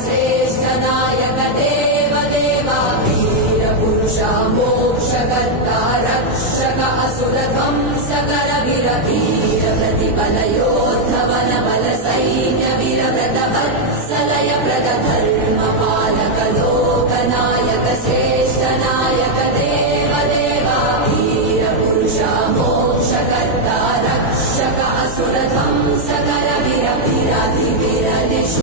श्रेष्ठ नायक देव देवा वीर पुरुषा मोक्षकर्ता रक्षक असुर ध्वंसकर वीर प्रतिपल योद्ध बल बल सैन्य वीर व्रत वत्सलय प्रद धर्म